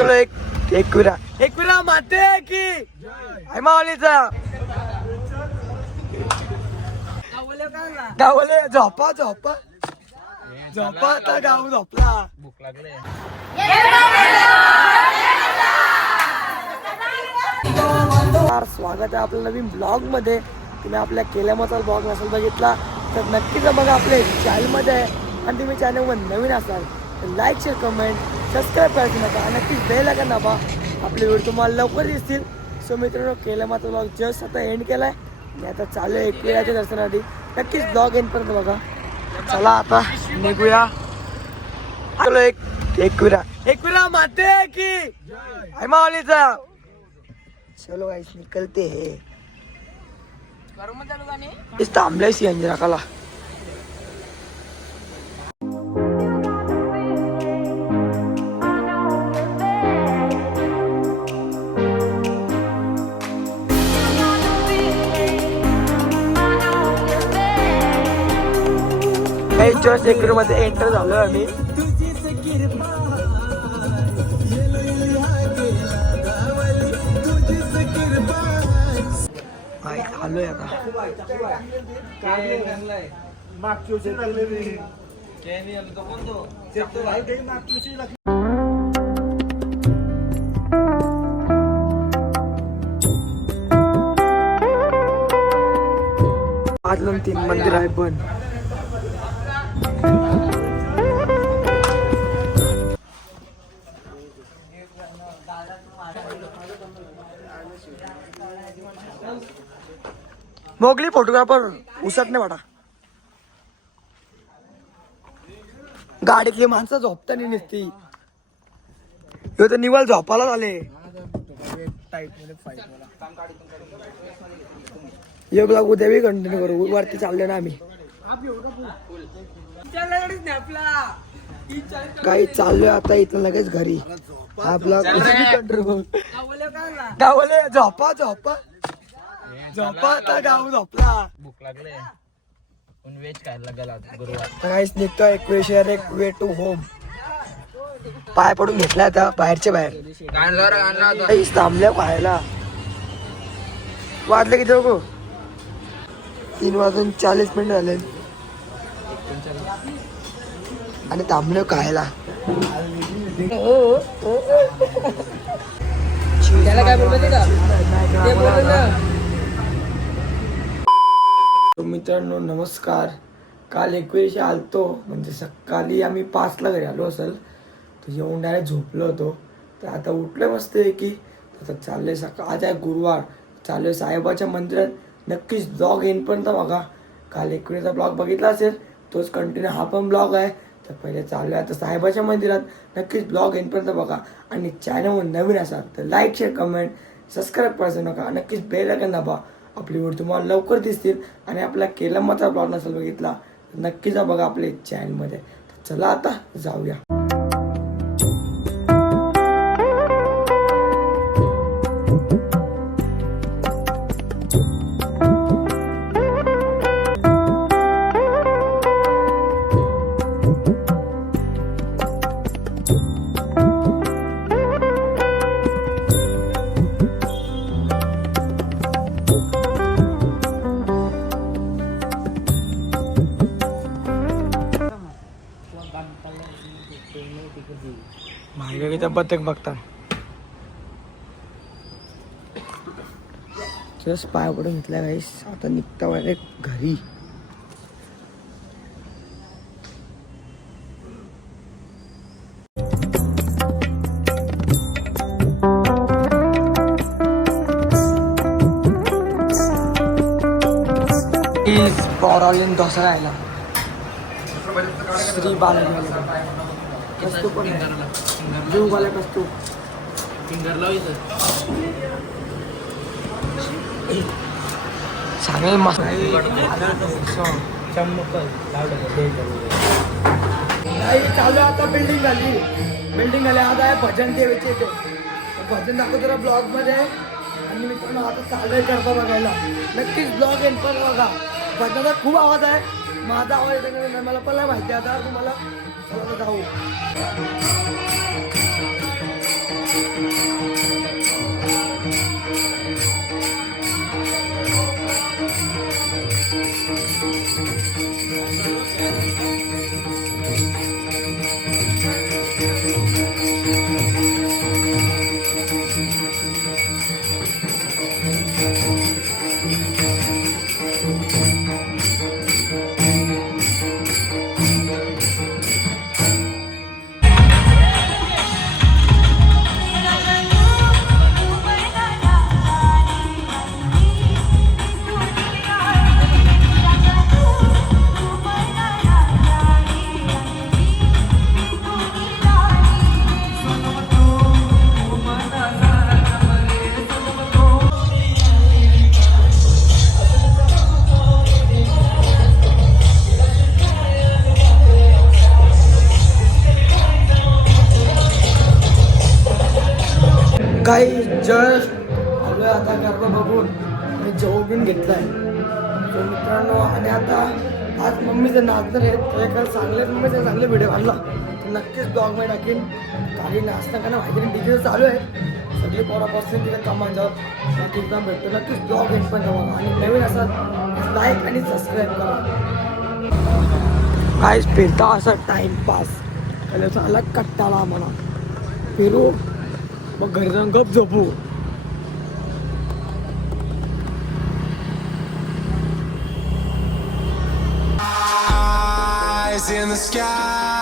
चलो एकविरा माते की माऊलीचा गावले झोपा झोपा झोपा आता गाव झोपला. भूक लागले. स्वागत आहे आपल्या नवीन ब्लॉग मध्ये. तुम्ही आपल्या केल्यामाचा ब्लॉग नसेल बघितला तर नक्कीच बघा आपल्या चॅनल मध्ये आहे. आणि तुम्ही चॅनलवर नवीन असाल तर लाईक शेअर कमेंट सबस्क्राईब करायचं नका. नक्कीच बेल आयकॉन दाबा. आपले व्हिडिओ तुम्हाला लवकर दिसतील. सो मित्रांनो केल्यामाचा ब्लॉग जस्ट आता एंड केलाय आणि आता चालू आहे एकविराच्या दर्शनाआधी. नक्कीच ब्लॉग एंड पर्यंत बघा. चला आता निघूया. चलो एकविरा माते की माऊलीचा. चलो गाइस निकलते हैं. इस तांबले सी अंजरा कला जस्ट एकविरा मध्ये एंटर झालो आम्ही. आलोय आता. आतलं 3 मंदिर आहे पण मोगली फोटोग्राफर उसट नाही वाटा. गाडीतली माणसं झोपताना नसती. तर निवाल झोपाला झाले. ये ब्लॉग उद्या बी कंटिन्यू करू. वरती चालले ना आम्ही. काही चाललोय आता इथं लगेच घरी. हा ब्लॉग कंटिन्यू गावले झोपा झोपा झोपा आता गाव झोपला. भूक लागले. वेज खायला गेला गुरुवार. काहीच निघतो एक वे टू होम. पाय पडून घेतला आता बाहेरच्या बाहेर. काहीच थांबल्या पाहायला. वाजले किती लोक 3:40 झाले आणि थांबले खायला. काय बोलतो मित्रांनो नमस्कार. काल 21 आलतो म्हणजे सकाळी आम्ही 5ला घरी आलो असेल तर येऊन डायरेक्ट झोपलो होतो. तर आता उठलं मस्त की आता चाललंय सकाळ. आज आहे गुरुवार. चाललोय साईबाच्या मंदिरात. नक्कीच ब्लॉग येईपर्यंत बघा. काल 21चा ब्लॉग बघितला असेल तोच कंटिन्यू हा पण ब्लॉग आहे. तर पहिले चाललोय आता साईबाच्या मंदिरात. नक्कीच ब्लॉग येईपर्यंत बघा. आणि चॅनलवर नवीन असाल तर लाईक शेअर कमेंट सबस्क्राईब करायचं नका. नक्कीच बेल आयकॉन दाबा. आपली व्हिडिओ तुम्हाला लवकर दिसतील. आणि आपला केलमाचा ब्लॉग नसेल बघितला तर नक्की जा बघा आपल्या चॅनलमध्ये. चला आता जाऊया. माहिती बत्तक बघता जस्ट पाय पडून घेतला गाईस. आता निघता वगैरे घरी. पौरालिन डोसा राहिला. श्री बालाजी कस्तू पण जीव वाला कस्तू सांगेल चालू आता बिल्डिंग झाली. आता आहे भजन देवाचे. ते भजन दाखवतो जरा ब्लॉग मध्ये. आणि मित्रांनो आता चालू करता बघायला. नक्कीच ब्लॉग येईल पण बघा. भजनाचा खूप आवाज आहे. माझा आवाज येतो मला पण नाही माहिती. आता तुम्हाला जाऊ काही जस्ट आलोय आता गरबा बघून आणि जेवून घेतलाय तो मित्रांनो. आणि आता आज मम्मीचं नाचणार आहे तर एका मम्मीचा चांगले व्हिडिओ आणला तर नक्कीच ब्लॉग मध्ये टाकीन. खाली नाचता का ना माहिती नाही डिटेल चालू आहे सगळे पोरापासून तिथे कामांच्यावर बाकी एकदम भेटतो. नक्कीच ब्लॉग एंड पण बघा आणि नवीन असाल लाईक आणि सबस्क्राईब करा. काहीच फिरता असा टाइमपास त्याला चांगला कट्टाला म्हणा फिरू मग घरी जाऊन गप झोपू. Eyes in the sky.